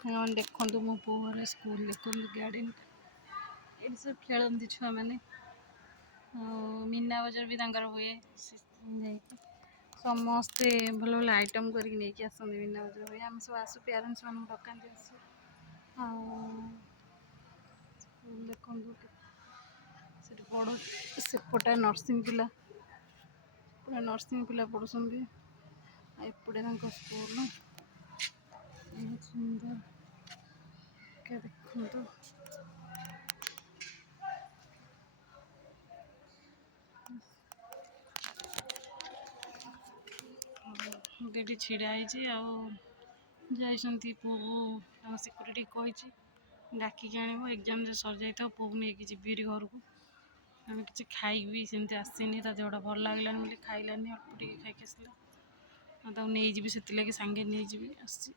देखु मो poor school देखु गार्डन ये सब खेलती छुआ मैंने मीना बजार भी हुए समस्ते भल भल आइटम करके नहीं आसते मीना बजार हुए आम सब आसू पेरेन्ट्स मान डकाती आसू देखु से पढ़ सेपटे नर्सिंग पिला पूरा नर्सिंग पिला पढ़ुं एपटे स्कूल बहुत सुंदर क्या देखो दीदी छिड़ा जाइंट पु को सिक्यूरीटी कही डाकिक आण एग्जाम सर जाइए पु को लेकिन जी घर को आम कि खाई भी सेमती आसनी देहटा भल लगलानी खाइलानी अल्प टे खाई आसला नहीं जी से सांगे नहीं जी आस